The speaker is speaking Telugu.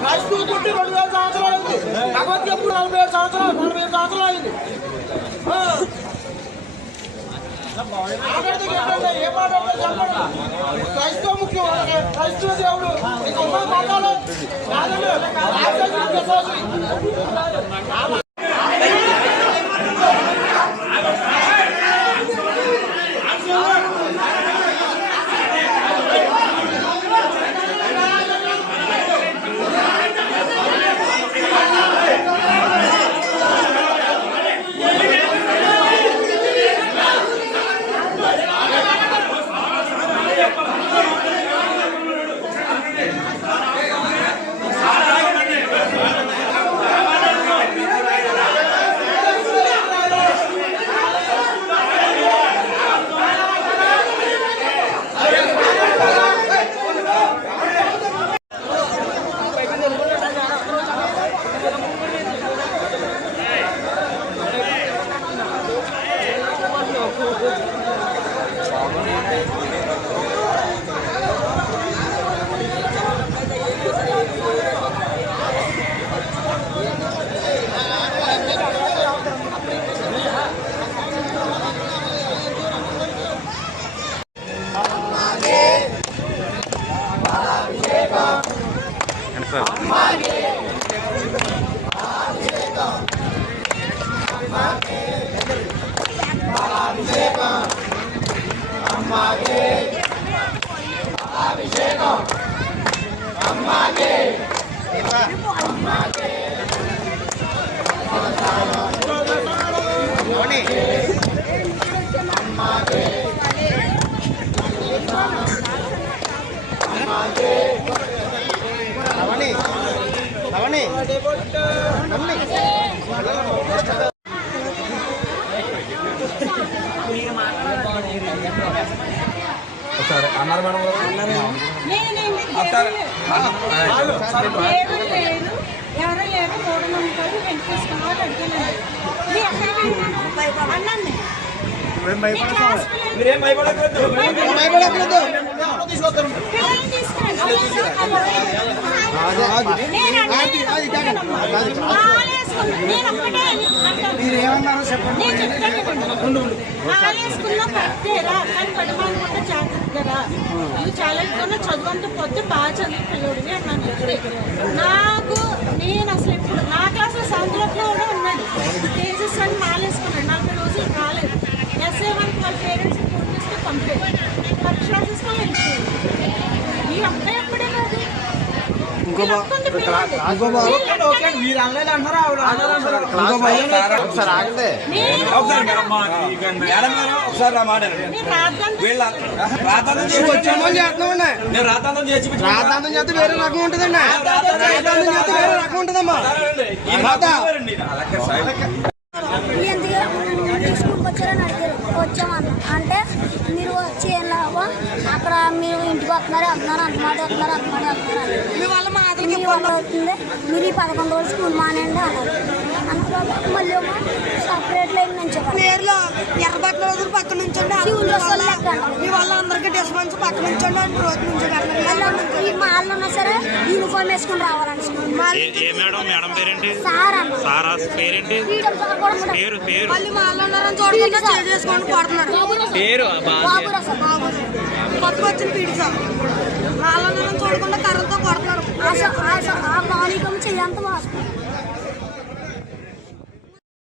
క్రైస్తవ పుట్టి రెండు వేల సంవత్సరాలు అయింది భగవద్గీత నలభై ఏడు సంవత్సరాలు నలభై ఏడు సంవత్సరాలు అయింది ఏ మాట క్రైస్తవ ముఖ్యం క్రైస్తవ దేవుడు మతాలు కాదండి రాజకీయ విశ్వాసం. ఒకసారి అన్నారు. మేడం ఎవరు లేరు అడిగాను అన్నాను మీరేం భయపడకూడదు. మాలేసుకున్నా నేను ఒక్కటే మీరేమన్నారో చెప్పండి నువ్వు చాలా చదువు చదువంతా పొద్దు బాగా చదువు పిల్లడివి అన్నాను నాకు నేను ఒకసారి ఆగితే ఒకసారి నా మాట వీళ్ళ చేసి వచ్చామని చేస్తున్నామండి నేను చేసి రాతాంతం చేస్తే వేరే రకం ఉంటుందండి రాతాంతం చేస్తే వేరే రకం ఉంటుందమ్మా. ఎందుకు స్కూల్కి వచ్చారని అడిగారు. వచ్చామన్న అంటే మీరు వచ్చి ఏం లాభం? అక్కడ మీరు ఇంటికి వస్తున్నారు మాట వస్తున్నారు అంత మాట వస్తున్నారు మీ వల్ల అవుతుంది మీరు ఈ పదకొండు రోజులు స్కూల్ మానేయండి అన్నారు. అన్న మళ్ళీ సపరేట్ లైన్ నుంచి పేర్లో ఎర్రబట్టల రోజు పక్క నుంచండి శివులు వస్తారు లెక్క. మీ వల్ల పక్క అని రోజు నుంచి మాల్లో ఉన్నా సరే యూనిఫామ్ వేసుకుని ఏ- మేడం? మేడం పేరేంటి? సార్ అన్న. సారా పేరేంటి. పేరు పేరు. మళ్ళీ మా వాళ్ళు ఉన్నారని చూడకుండా చేంజ్ చేసుకొని కొడుతున్నారు. పేరు కొత్తగా వచ్చిన పీడి సార్